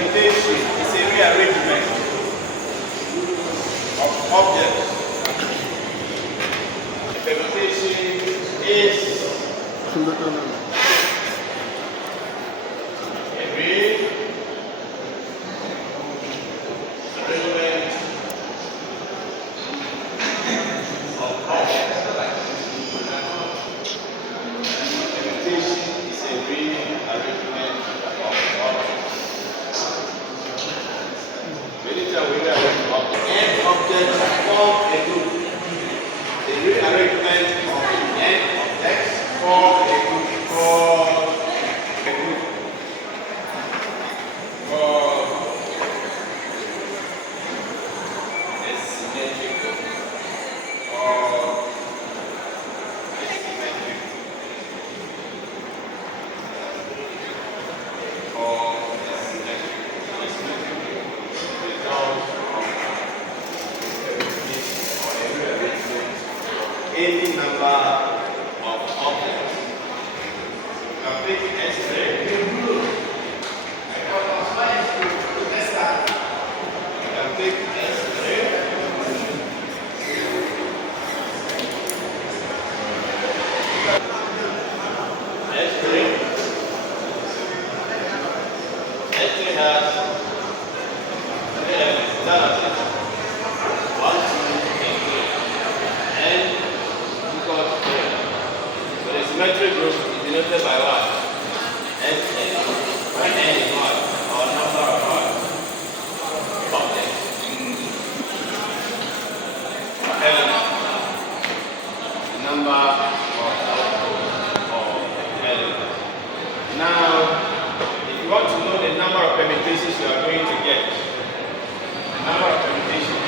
permutation is a rearrangement of objects. A permutation is a rearrangement of objects. Permutation is a rearrangement of objects. Anytime we rearrange objects form a group. The rearrangement of n objects form a group called a symmetric group. Any number of objects. You can pick S3. You can pick S3. S3. S3 has three elements. That is 1, 2, and 3. And so the symmetric group is denoted by what? Sn. When n is what? Or number of what? Objects. Elements. The number of elements. Now, if you want to know the number of permutations you are going to get, the number of permutations,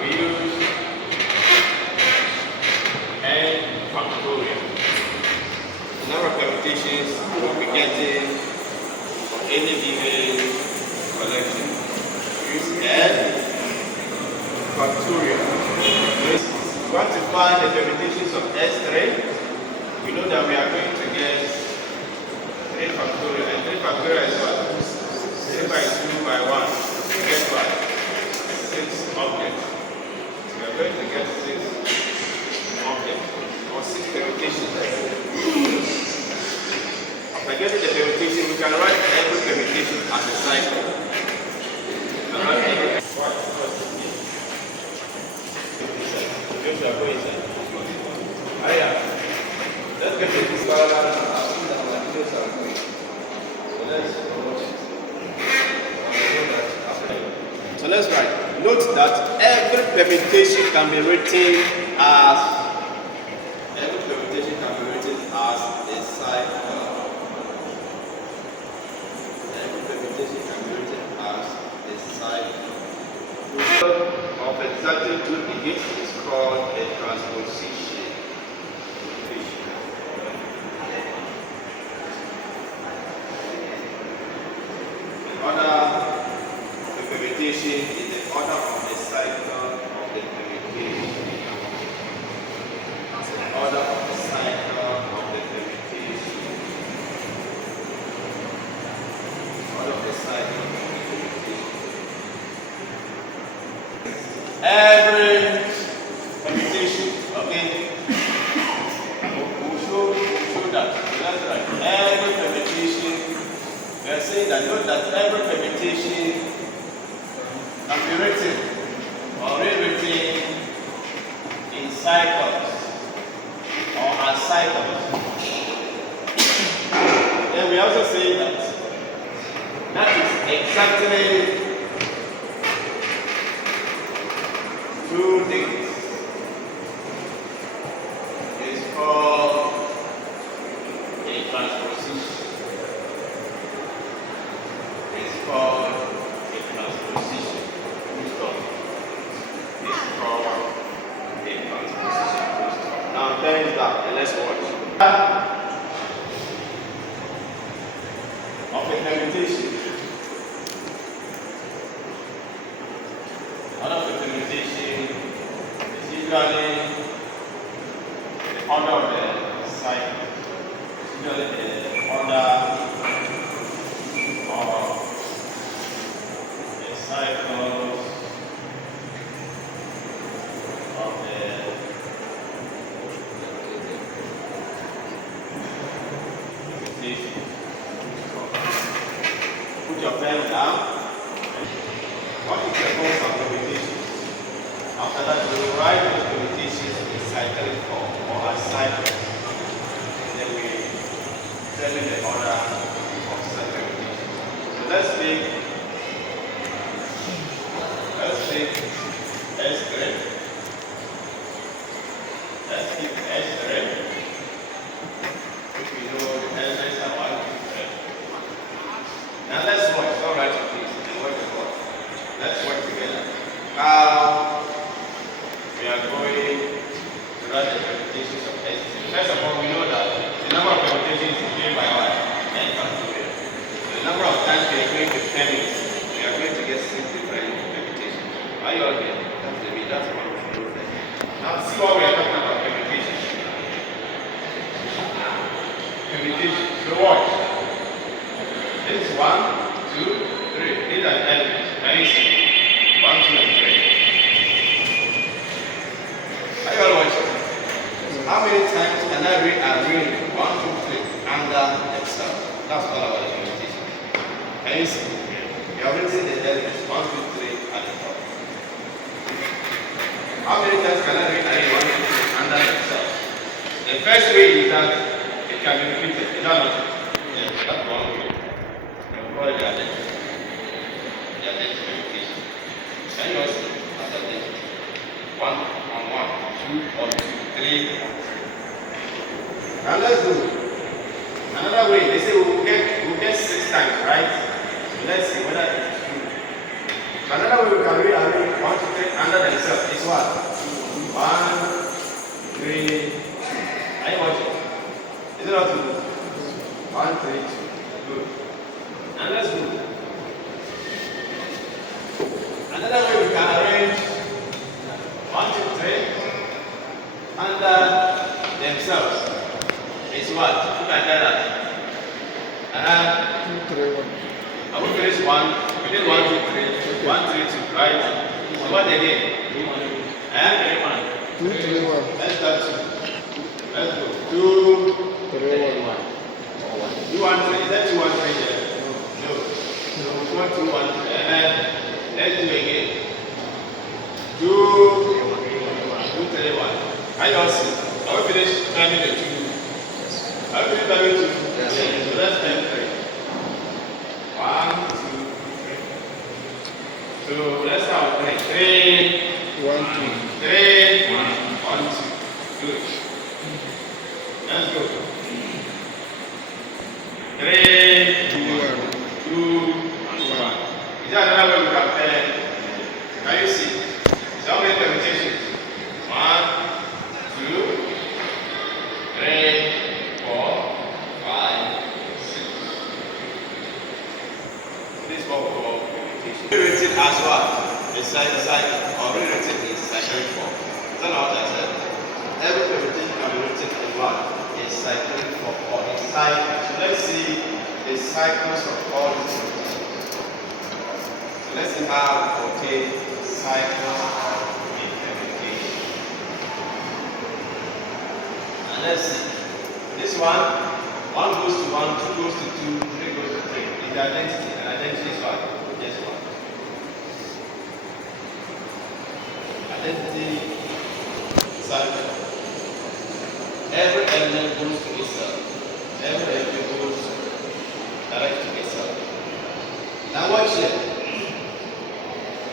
we use n factorial. The number of permutations we'll be getting for any given collection. We use n factorial. We want to find the permutations of S3. We know that we are going to get 3 factorial. And 3 factorial is what? 3 by 2 by 1. We get what? 6 objects. We are going to get 6 objects or 6 permutations. After getting the permutation, we can write every permutation as a cycle. We can write every let's get this parallel. So let's write. Note that every permutation can be written as a cycle. Every permutation can be written as a cycle. Of exactly 2 digits is called a transposition. The order of the permutation is the order of the cycle of the permutation. The order of the cycle of the permutation. The order of the cycle of the permutation. Every permutation, okay? We'll show that. So that's right. Every permutation, we are saying that note that every permutation can be written or rewritten in cycles or as cycles. Then we also say that is exactly 2 digits is called a transposition. It's called a transposition. It's called a transposition. Now turn it back and let's watch. Of a permutation. One of the permutation is usually order of the cycle. Usually the order of the cycles of the permutation. Put your pen down. What is the cause of permutation? After that, we will write those permutations in cyclic form or as cycles. Then we determine the order of such permutations. So let's take S3. Let's keep S3. If we know the elements are 1, 2, 3. Now let's watch. Don't write it please. And work the board. Let's work together. Now we are going to write the permutations of S3. First of all, we know that the number of permutations is given by what? N factorial. So the number of times we are going to determine, we are going to get 6 different permutations. Are you all here? That's what we should do. Now see what we are talking about, permutation. Permutation. So watch. This is 1, 2, 3. These are elements. Can you see? 1, 2, and 3. Are you all watching? How many times can I rearrange 1, 2, 3 under themselves? That's all about the permutation. Can you see? We are written the elements 1, 2, 3 at the top. How many times can I rearrange 1, 2, 3 under themselves? The first way is that it can be repeated. Is that not? Yes, that's one way. We call it the identity. The identity permutation. Can you also have the identity? 1 on 1, 2 on 2, 3. Now let's do another way. They say we'll get 6 times, right? So let's see whether it's true. So another way we can rearrange 1, 2, 3 under themselves is what? 1, 3, 2. Are you watching? Is it not true? 1, 3, 2. Good. And let's do another way we can arrange 1, 2, 3 under themselves. Is what? Who can tell us? 2, 3, 1. I will finish 1. We did 1, 2, 3. 1, 3, 2, right? So what they did? 2, 3, 1. Let's start 2. Let's go. 2, 3, 1. 2, 1, 3. Is that 2, 1, 3 here? No. No. 2, 1, 3. And then let's do again. 2, 3, 1. Are you all see? I will finish timing the 2. I will finish timing 2. Yes. So let's time 3. 1, 2, 3. So let's start with 3. 1, 2. 3, 1, 2. Good. Let's go. 3, 2, 1. Is that another way we can pen? Can you see? So how many permutations? 1, 2, 3, 4, 5, 6. This is what we call permutation. Rewritten as what? A cycle, or rewritten in cyclic form. Is that not what I said? Every permutation can be written in what? In cyclic form or in cycle. So let's see the cycles of all these permutations. So let's see how we obtain cycles in permutation. And let's see. This one 1 goes to 1, 2 goes to 2, 3 goes to 3. Is the identity. And identity is what? Just 1. Identity cycle. Every element goes to itself. Every element goes direct to itself. Now watch here.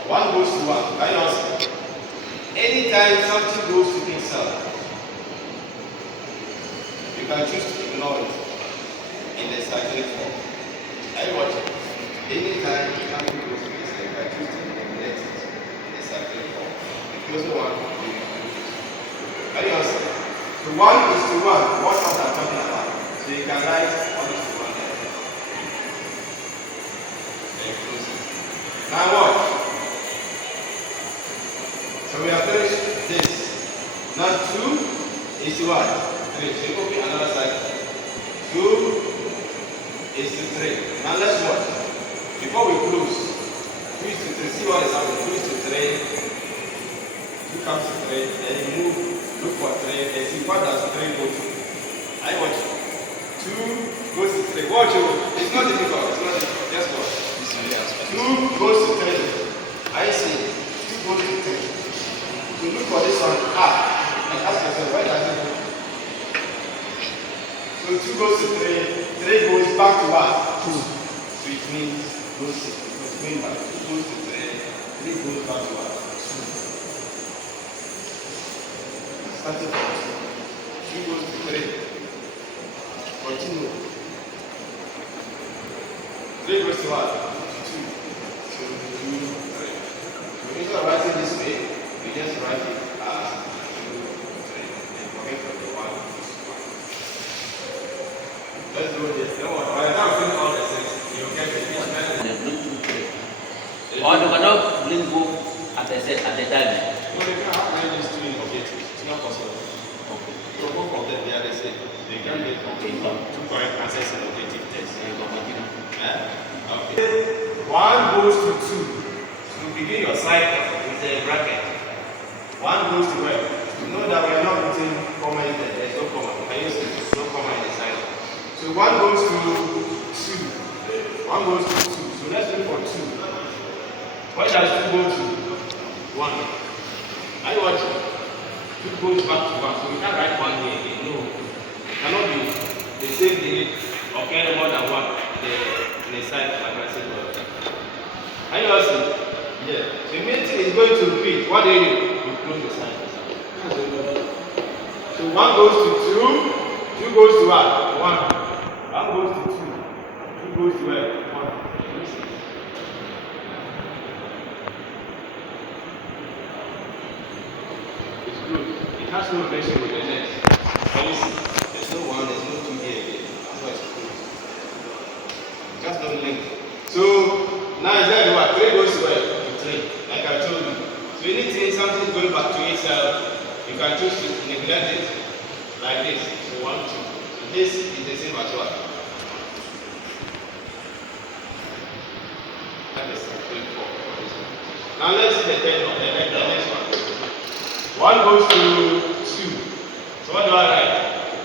1 goes to 1. Can you all see? Anytime something goes to itself, you can choose to ignore it in the cyclic form. Are you watching? Anytime something goes to itself, you can choose to neglect it in the cyclic form. Because the one are you all see? So 1 is to 1. What else I'm talking about? So you can write 1 is to 1 there. Very close. Now watch. So we have finished this. Now 2 is to what? 3. So you copy another cycle. 2 is to 3. Now let's watch. Before we close, 2 is to 3. See what is happening. 2 is to 3. 2 comes to 3. Then you move, look for 3. And see what does 3 go to. I watch. 2 goes to 3. Watch it. It's not difficult. It's not difficult. Just watch. 2 goes to 3. I see. 2 goes to 3. So look for this one. And ask yourself, why does it go? So 2 goes to 3. 3 goes back to what? 2. So it means goes back. 2 goes to 3. 3 goes back to what? 2. Starting from 2. 2 goes to 3. Continue. 3 goes to what? 2. So 2, 3. So instead of writing this way, we just write it as 2, 3. And forget from the 1 to 1. Let's do this. Don't worry. By the time we finish all the 6, you'll get the each man. Or you cannot bring both at the time. No, they can have ranges to objectives. It's not possible. Okay. So both of them, they are the same. They can get two correct answers in objective test. Okay. 1 goes to 2. So begin your cycle with a bracket. 1 goes to where? You know that we are not putting comma in there. There's no comma. Can you see? There's no comma in the cycle. So 1 goes to 2. 1 goes to 2. So let's look for 2. Where does 2 go to? 1. Are you watching? 2 goes back to 1. So we can't write 1 here again. No. It cannot be the same thing or carry more than 1 in the cycle, like I said. Are you watching? Yeah. So immediately it's going to repeat. What do? You close the cycle. So 1 goes to 2. 2 goes to what? 1. 1 goes to 2. 2 goes to where? 1. It's good. It has no relation with the next. Can you see? There's no 1, there's no 2 here again. That's why it's good. Just no link. So now is that what? 3 goes to where? To 3. Like I told you. So anything, something going back to itself, you can choose to neglect it like this. So 1, 2. So this is the same as what? That is 24. Now let's see the third one, the next one. 1 goes to 2. So what do I write?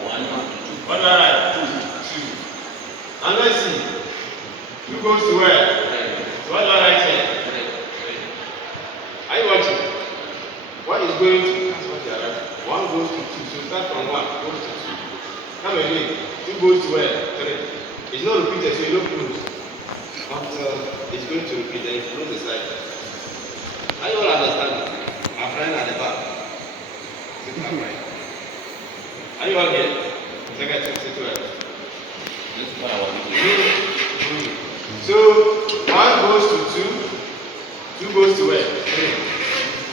1. What do I write? 2. And let's see. 2 goes to where? 3. So what do I write here? 3. Are you watching? What is going to? That's what you are writing. 1 goes to 2. So start from 1, goes to 2. Come again. 2 goes to where? 3. It's not repeated, so you don't close. Until it's going to repeat, then you close the cycle. Are you all understanding? My friend at the back. Are you all here? Second, sit well. So 1 goes to 2. 2 goes to where? 3.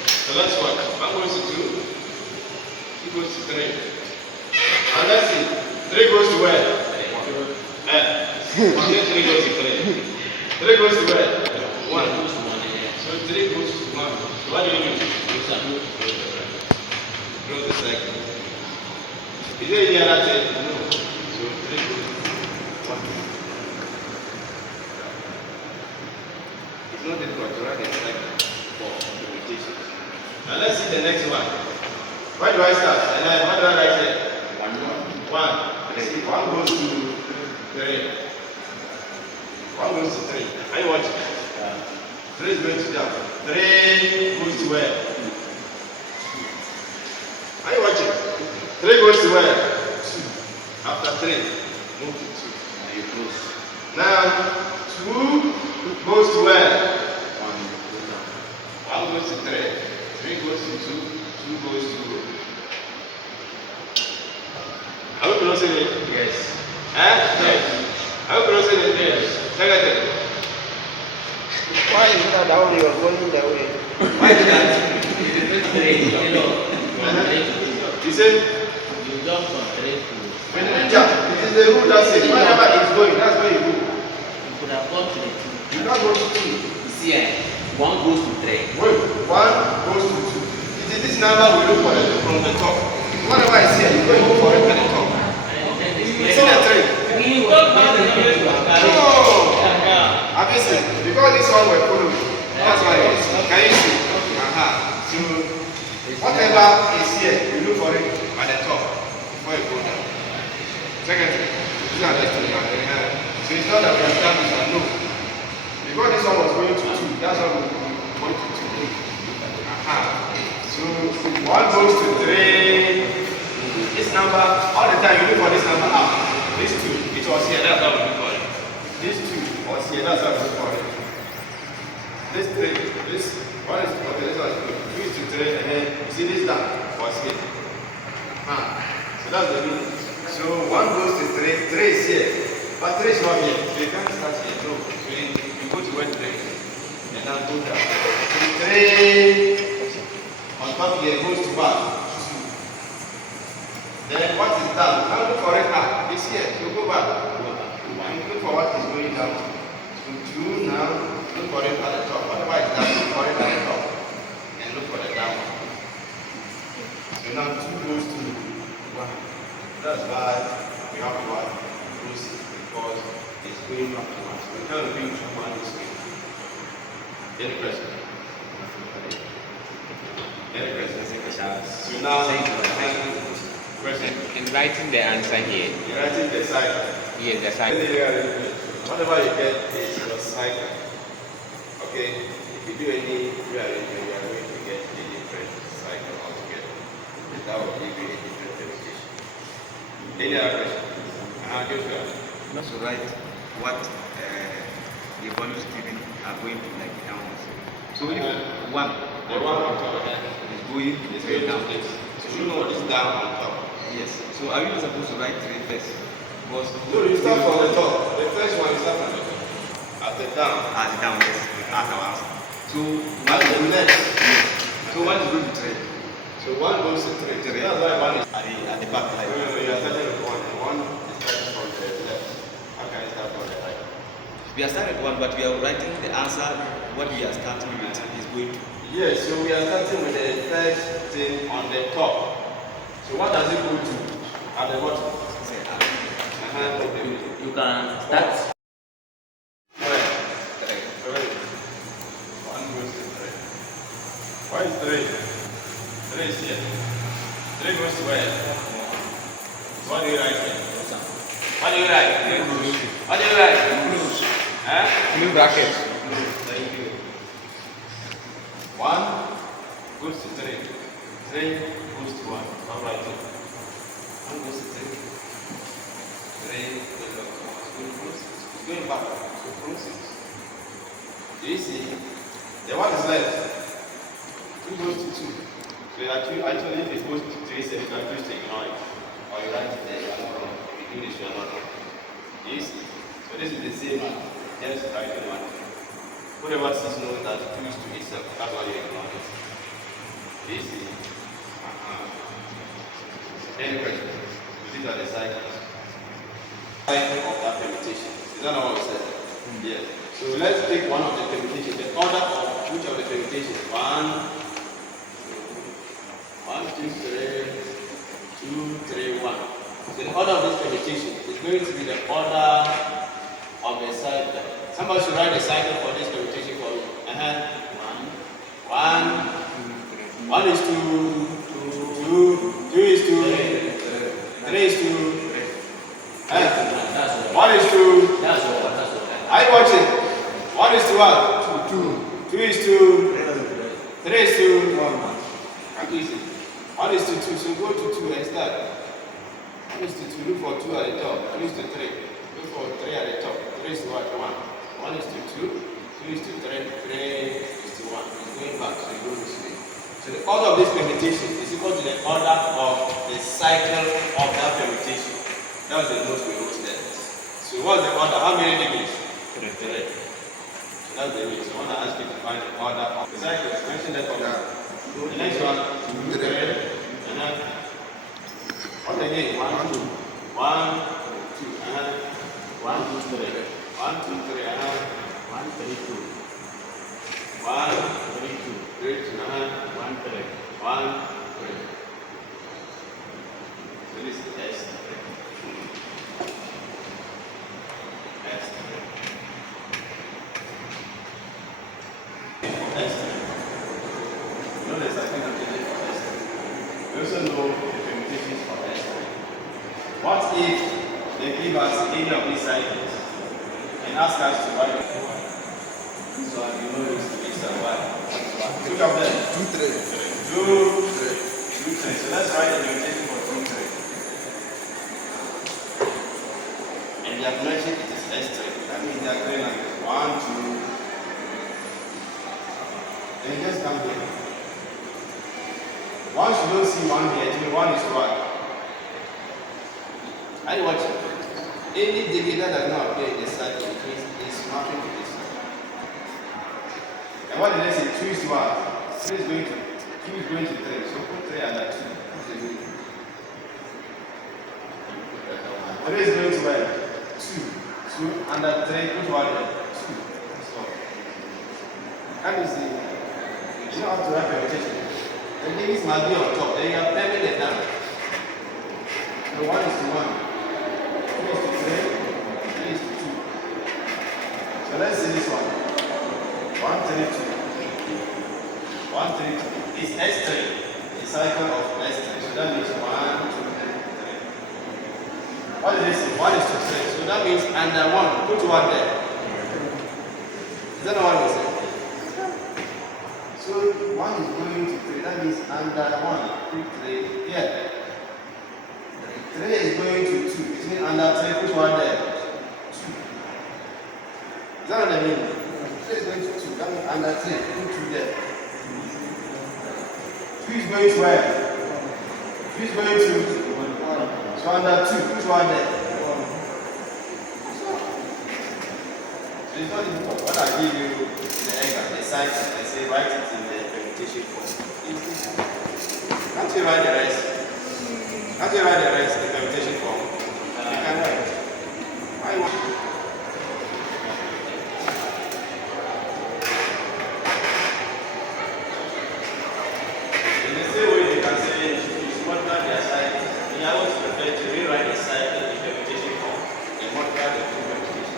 So let's watch. 1 goes to 2. 2 goes to 3. And let's see. 3 goes to where? 3 goes to 3. 3 goes to where? 1. So 3 goes to 1. So what do you do? Close the cycle. Is there any other thing? No. So 3 goes to 1. It's not difficult to write a cycle for implementation. Now let's see the next one. Where do I start? And then what do I write here? 1. Let's see. 1 goes to 3. 1 goes to 3. Are you watching? 3 is going to down. 3 goes to where? 2. Are you watching? 3 goes to where? 2. After 3, move to 2. And you close. Now, 2 goes to where? 1 goes to 3. 3 goes to 2. 2 goes to 2. Are we closing it? Yes. Yes. Are we closing it? Yes. Second. Why is that down you are going that way? Why did that? You said? You jump from 3 to. When you jump, it is the rule that says wherever it's going, that's where you go. You could have gone to the 2. You not go to 2. You see, 1 goes to 3. Wait, 1 goes to 2. It is this number we look for from the top. Whatever is here, you go and look for it at the top. It's in the tree. No! Obviously, because this one we're following. That's why it is. Can you see? So, whatever is here, you look for it at the top before you go down. Secondly, these are just two. So it's not that we have done this one, no. Because this one was going to 2, that's why we went to 2. So 1 goes to 3. This number, all the time you look for this number out. This 2, it was here, that's how we look for it. This 2 was here, that's how we look for it. This 3, this one is okay, this one is good. 2 is to 3, and then you see this down was here. So that's the meaning. So 1 goes to 3, 3 is here. But 3 is not here. So you can't start here. No. So you go to where 3 and now go down. So 3 on top here goes to what? 2. Then what is down? Now look for it up. It's here. So go back. And look for what is going down. So 2 now. Look for it at the top. Whatever is down, look for it at the top. And look for the down one. So now 2 goes to 1. That's why we have to what? Because it's going back to 1. So we can't bring 2 1 this way. Any question? Any questions? So now, question. In writing the answer here. You're writing the cycle. Yes, the cycle. Whatever you get is your cycle. Okay? If you do any rearrangement, you are going to get a different cycle altogether. That will give you a different derivation. Any other question? Give you. Not to write what the volumes given are going to like downwards. So if one The one on top is going is going down. So you know what is down on top. yes. So are you not supposed to write 3 first? Because No, you start from the top. The first one you start from the top. At the down. as down, yes. As our answer. So At the next. so one is going to 3. So 1 goes to 3. So that's why 1 is At the back like no, you are starting with 1 and 1 is starting from the left. How can you start from the right? we are starting with 1, but we are writing the answer. What we are starting with is going to. Yes, so we are starting with the first thing on the top. So what does it go to at the bottom? Say, You can start. Where? 3. 3. 1 goes to 3. Why is 3? 3 is here. 3 goes to where? What do you write here? What do you write? What do you write? Huh? Blue bracket. Thank you. 1 goes to 3. 3 goes to 1. All right. 1 goes to 3. 3 goes to 1. It's going back. So process. Do you see? The one is left. 2 goes to 2. So actually, if it goes to 3, so you can choose to ignore it. Or you write it there, you are not wrong. If you do this, you are not wrong. Do you see? So this is the same one. Just write the one. Whoever sees knows that 2 is to itself. That's why you ignore it. Do you see? Any questions? These are the cycles. Cycle of that permutation. Is that not what we said? Yes. So let's take one of the permutations. The order of which of the permutations? 1, 2, 3, 2, 3, 1. So the order of this permutation is going to be the order of the cycle. Somebody should write the cycle for this permutation for me. 1 is to 2, 2 is to 3 is to 1 is to. That's all. Are you watching? 1 is to what? 2 is to 3 is to 1. How do you see? 1 is to 2, so go to 2 and start. 1 is to 2, look for 2 at the top. 2 is to 3, look for 3 at the top. 3 is to what? 1. 1 is to 2, 2 is to 3, 3 is to 1. It's going back, so you go this way. So the order of this permutation is equal to the order of the cycle of that permutation. That's the note we wrote there. So what's the order? How many degrees? 3. So that's the way. So I want to ask you to find the order of the cycles. Mention that for me. The next one, 2, 3, and then what again? 1, 2. 1, 2, 1, 2, 3. 1, 2, 3, 1, 3, 2. 1, 3, 2. 3, 2, 1, 3. 1, 3. We also know the permutations for S3. What if they give us any of these cycles and ask us to write it? So you know it's a y. Which of them? 2, 3. 2, 3. So let's write the permutation for 2, 3. And the acknowledgement it is S3. That means they are going like this. 1, 2. Then just come here. Once you don't see 1 here, it means 1 is what? Are you watching? Any divider that does not appear in this cycle is mapping to this side. And what did I say? 2 is to what? 3 is going to 2 is going to 3. So put 3 under 2. What's the meaning? 3 is going to where? 2. So under 3, put what there? 2. So that means you don't have to write permutation. The limits must be on top. Then you are pairing it down. So 1 is to 1. 2 is to 3. 3 is to 2. So let's see this one. 1, 3, 2. 1, 3, 2. It's S3. The cycle of S3. So that means 1, 2, 3, 3. What did they say? 1 is to 3. So that means under 1. Put 1 there. Is that not what we said? So 1 is going to 3. That means under 1. Put 3 here. 3 is going to 2. It means under 3. Put 1 there. 2. Is that what I mean? 3 is going to 2. That means under 3. Put 2 there. 2 is going to where? 2 is going to 1. So under 2. Put 1 there. So it's not difficult. When I give you the example, the cycle, I say write it in the permutation form. Can't you write the rest? Can't you write the rest in the permutation form? You can write. Why want to? In the same way, you can say you multiply their cycle. I always prefer to rewrite the cycle in permutation form and multiply the two permutations.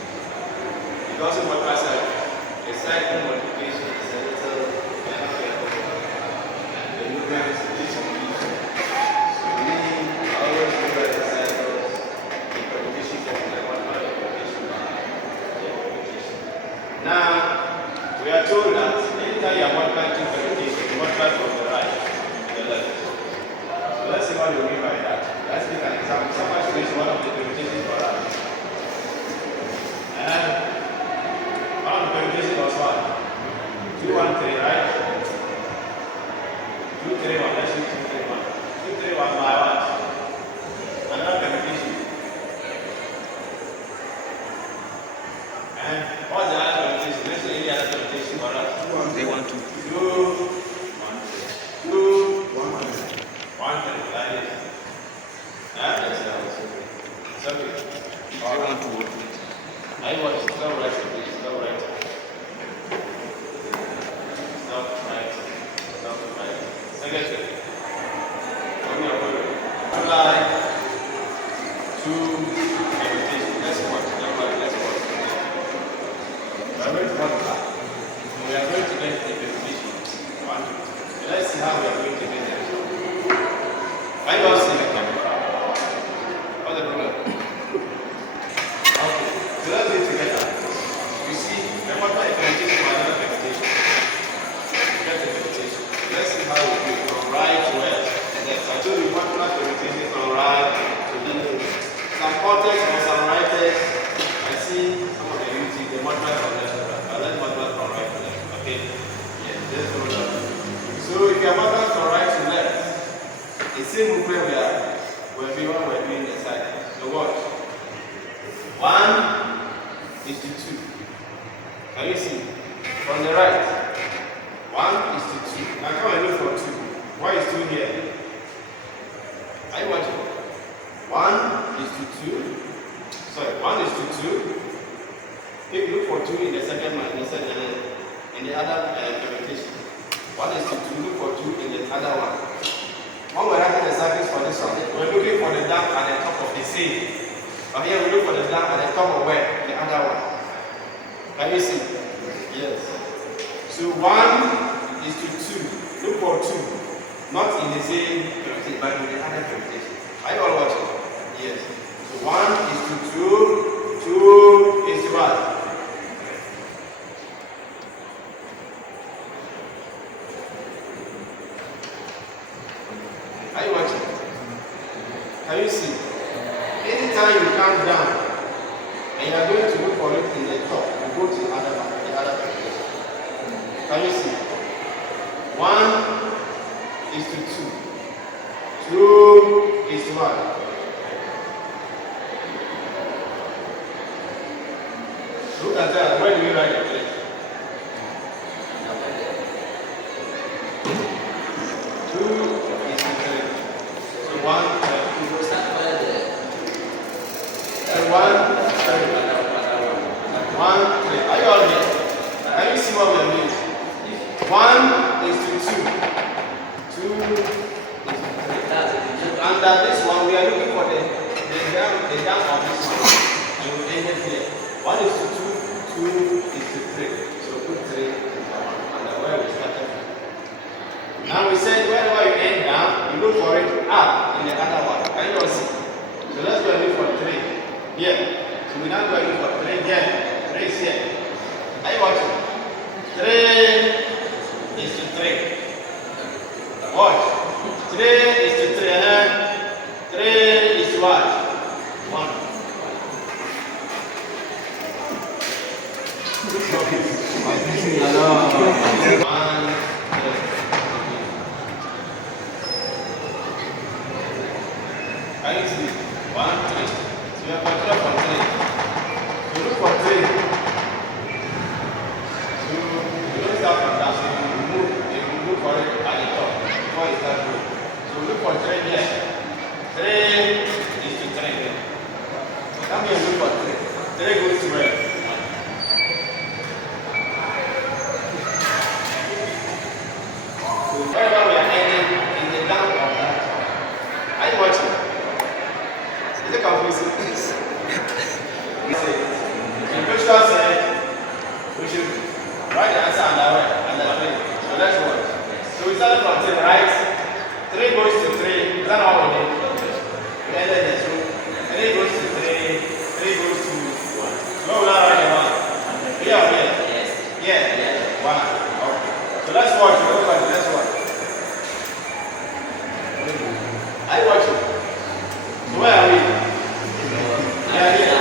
It also multiplies a cycle multiplication is a little the movement is confusing. So we always rewrite the cycles in permutation form and multiply the permutation by the permutation. Now we are told that anytime you are multiplying two permutations, you multiply from the right to the left. So let's see what we mean by that. Let's take an example. Someone shows one of the permutations for us. And one of the permutations was what? 2, 1, 3, right? 2, 3, 1. Let's use 2, 3, 1. 2, 3, 1 by what? Another permutation. And what's the other permutation? Let's see any other permutation for us. 2, 1, 3, 1, 2. 2, 1, 3. 2, 1, 3. 1, 3, like this. Yes, it's okay. All right. I want to stop right, please. Stop right. Stop right. Stop right. Secretary. Come here, boy. Apply to permutation. Let's watch. Let's watch. We are going to multiply. We are going to get the permutation. 1, 2. Let's see how we are going to get the result. I don't see the camera. What's the problem? Okay. So let's do it together. You see, remember a permutation for another permutation. Get the permutation. Let's see how we do it from right to left. And then I told you what class permutation from right to left. Some context or some writers, I see some of the using the multiply from left to right. But let's multiply from right to left. Okay? Yes, let's go down. So if you are multiplying from right to left, the same movement we're doing the side. So watch. 1 is to 2. Can you see? From the right. 1 is to 2. Now come and look for 2. Why is 2 here? Are you watching? 1 is to 2. Sorry, 1 is to 2. If you look for 2 in the second one, in the other permutation. 1 is to 2, look for 2 in the other one. When we're writing the circles for this one, we're looking for the down at the top of the same. But here we look for the down at the top of where? The other one. Can you see? Yes. So 1 is to 2. Look for 2. Not in the same permutation, but with the other permutation. Are you all watching? Yes. So 1 is to 2, 2 is to what? Are you watching? Can you see? Anytime you come down and you are going to look for it in the top, you go to the other permutation. Can you see? 1 is to 2. 2 is to what? Look at that. Where do we write the 3? 2 is to 3. So 1, 2. And 1, 3. Are you all here? Can you see what we are doing? 1 is to 2. 2 is to 3. Under this one, we are looking for the down of this one. And we end it here. 1 is to 2, 2 is to 3. So put 3 under where we started from. Now we said wherever you end down, you look for it up in the other one. Can you all see? So let's go and look for 3 here. So we now go and look for 3 here. 3 is here. Are you watching? 3 is to 3. Watch. 3 is to 3. 3 is to what? 1. 1. Can you see? 1, 3. So you have control for 3. So look for 3. So you don't start from that. So you look for it at the top before you start going. So look for 3 here. 3 is to 3. Come here and look for 3. 3 goes to where? 1. So wherever we are heading in the down of that. Are you watching? Is it confusing? The question said we should write the answer under 3. So let's watch. So we started from 3, right? 3 goes to 3. Is that how we did? We ended there. So 3 goes to 3. 3 goes to 1. So where will I write the 1? Here or here? Yes. Here? Yes. 1. Okay. So let's watch. Everybody, let's watch. Are you watching? So where are we? We are here.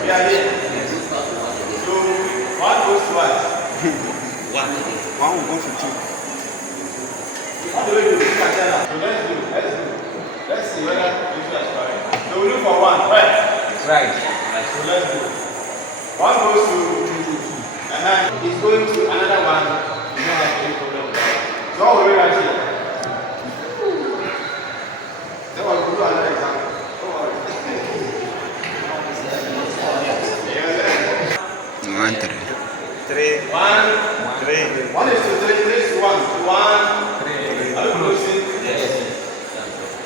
We are here. So 1 goes to what? 1 will go for 2. What do we do? Look at that. So let's see whether this is correct. So we look for 1. Where? Right. So let's do. 1 goes to 2. And then it's going to another one. You don't have any problem with that. So what will we write here? Then we'll do another example. Don't worry. 1, 3. 1. 3. 1 is to 3. 3 is to 1. 1. 3. Are you closing? Yes.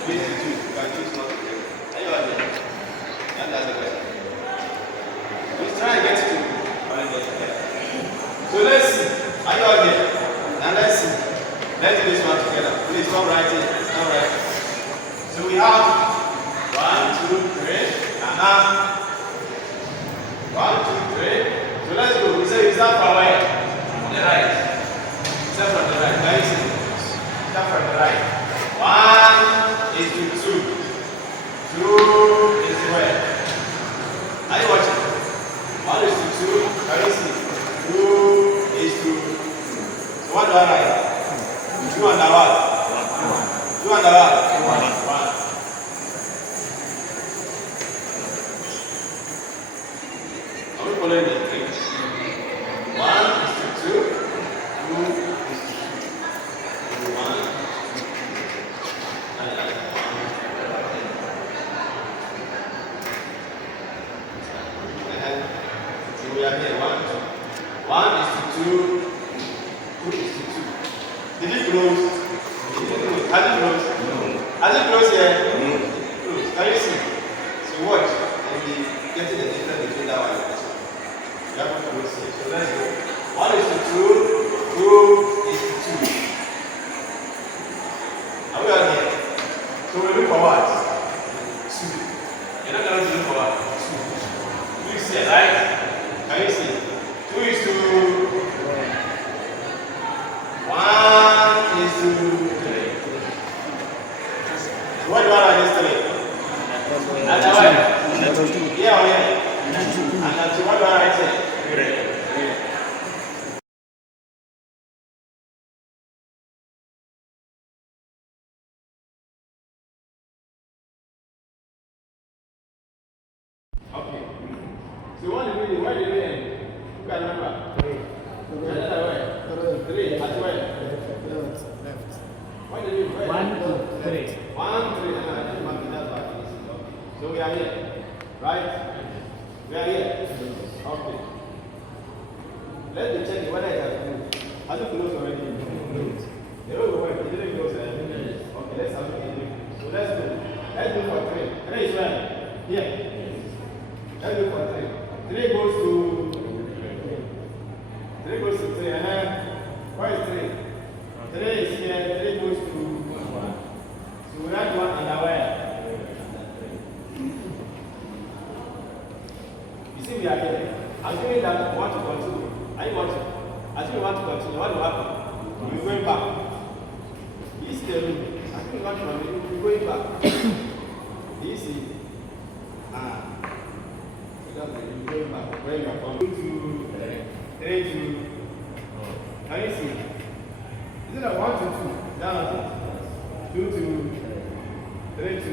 Which is 2. You can choose not to take. Are you all here? And that's the question. Let's try and get to. So let's see. Are you all here? And let's see. Let's do this one together. Please stop writing. Stop writing. So we have 1, 2, 3. 1, 2, 3. So let's go. We say we start from where? From the right. Start from the right. Very simple. Start from the right. 1 is to 2. 2 is to where? Are you watching? 1 is to 2. Can you see? 2 is to. So what do I write? 2 under what? 2 under what? 1. Are we following the trick? 1 is to 2. 2 is to 1. So we are here. 1, 2. 1 is to 2. 2 is to 2. Did it close? It didn't close. Has it closed? No. Has it closed here? No. Close. Can you see? So watch. And we getting the difference between that one and this one. We have to close here. So let's go. 1 is to 2. 2 is to 2. 1 So what did we do? Where did we end? Who can remember? 3. Another way. 3. At where? Left. Why did we do? 1, 2, 3. 1, 3. So we are here. Right? We are here. Okay. Let me check whether it has moved. Has it closed already? The road will work. It didn't close. Okay, let's have it. So let's do. Let's do for 3. 3 is where? Here. Let's do for 3. 3 goes to 3 goes to 3. And then where is 3? 3 is here. 3 goes to 1. So we have 1 and where? You see, we are here. Assuming that we want to continue. Are you watching? Assuming we want to continue, what will happen? We're going back. This is the room. Assuming we want to continue, we're going back. This is because you're going back. Where you are from? 2 to 3 to. Can you see? Is it a 1 to 2? Down at it. 2 to 3 to.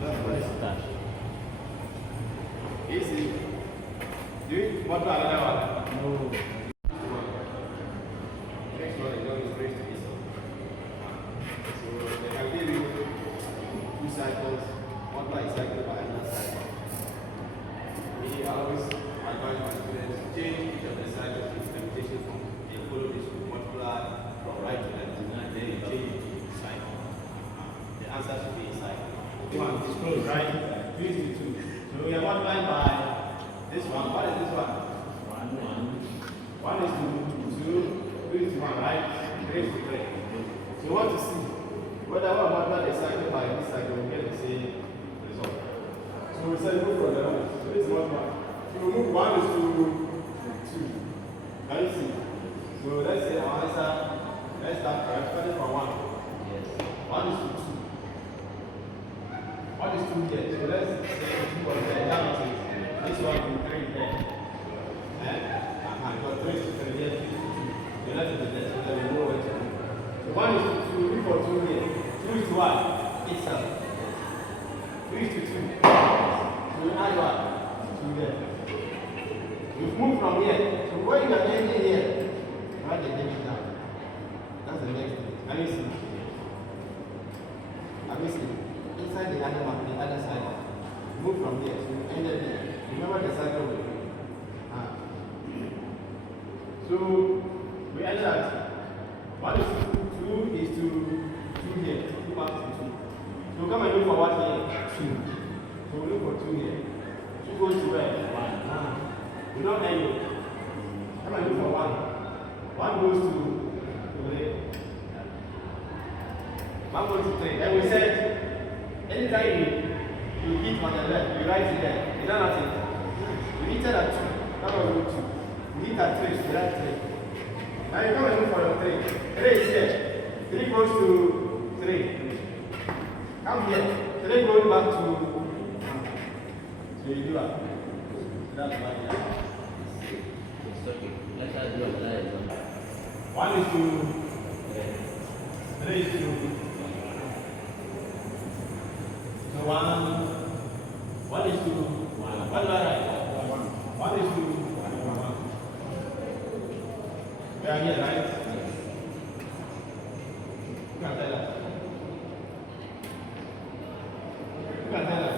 That's what it's that. Easy. Do you want to another one? No. Next one is always raised to this one. So they can give you 2 cycles, one by cycle by another cycle. We always advise my students to change each of the cycles to permutation from a follow this will multiply from right to left, and then you change it to cycle. The answer should be a cycle. This one is closed, right? 3 to 2. So we are multiplying by this one. What is this one? 1, 1 is to 2, 3 is to 1, right? 3 is to 3. So we want to see whether we multiply the cycle by this cycle, we get the same result. So we say move from the numbers. So this is 1, 1. So we move 1 is to 2. Can you see? So let's say our answer, let's start starting from 1. Yes. 1 is to 2. 1 is 2 here. So let's say 2 was there. That means this one is 3 there. And you got 3 to 3 here, 3 to 2. So let's do that. So then we know where to go. So 1 is to 2, look for 2 here. 2 is to 1. It's 3 is to 2. So we add 1. 2 there. We've moved from here. So where you are ending here, write the next down. That's the next thing. Can you see? Can you see? Inside the other one, the other side. Move from here. So you ended here. Remember the cycle will be. So we ended at 1 is to 2 is to 2 here. 2 back to 2. So come and look for what here? 2. So we look for 2 here. 2 goes to where? 1. We don't end it. Come and look for 1. 1 goes to there. 1 goes to 3. And we said, anytime you hit on the left, you write it there. You don't have it. You hit it at 2. That was 2. You hit at 3, so you write 3. Now you come and look for your 3. 3 is here. 3 goes to 3. Come here. 3 goes back to 1. So you do that. That's why you have. Let's do another example. 1 is to 3 is to. So 1 is to 1. What do I write? 1 is to 1. We are here, right? You can tell us. You can tell us.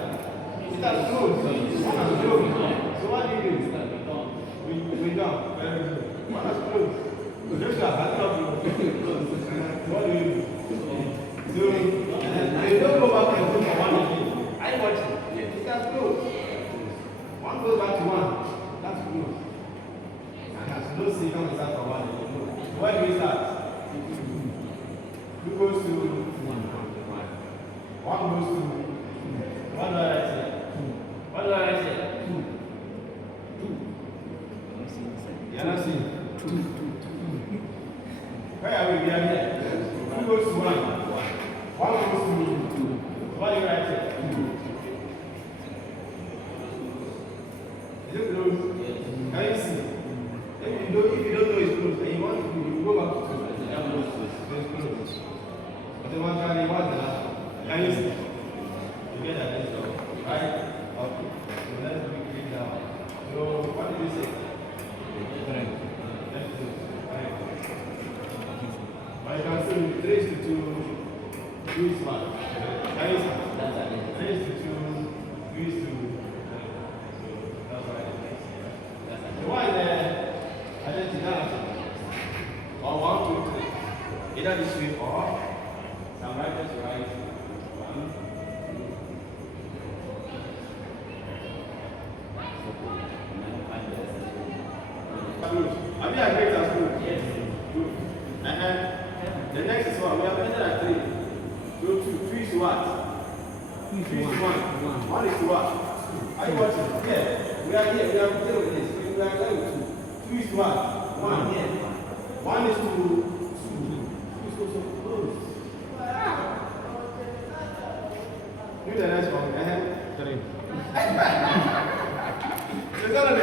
It has closed. It has closed. So what do you do? We don't. What has closed? Just a hand of what do you do? So you don't go back and look for 1 again. I watch it. It has closed. 1 goes back to 1. That's closed. And has no signal start for 1 again. Where do we start? 2 goes to 1. 1 goes to 1 right here. 1 right here. 2. 2. You are not seeing? 2. Where are we? We are here. 2 goes to 1. 1 goes to 2. What do you write here? 2. Is it close? Can you see? If you don't know it's close, and you want to you go back to 2. It's close. But the one trying to what's the last one? Can you see? You get that? Right? Okay. So let's quickly down. 2 is what? That is 2, 3 is 2. That's right. So why is there identity? Or 1, 2, 3. Either this way or some writers write 1, 2. Have you agreed as good? Yes. Good. The next is what? We have ended at 3. Go to 3 is what? 3 is 1. 1 is what? Are you watching? Yeah. We are here. We are dealing with this. We are going to 2 is what? 1. Here. 1 is to 2. 2 is also close. Do the next one. 3. So it's not a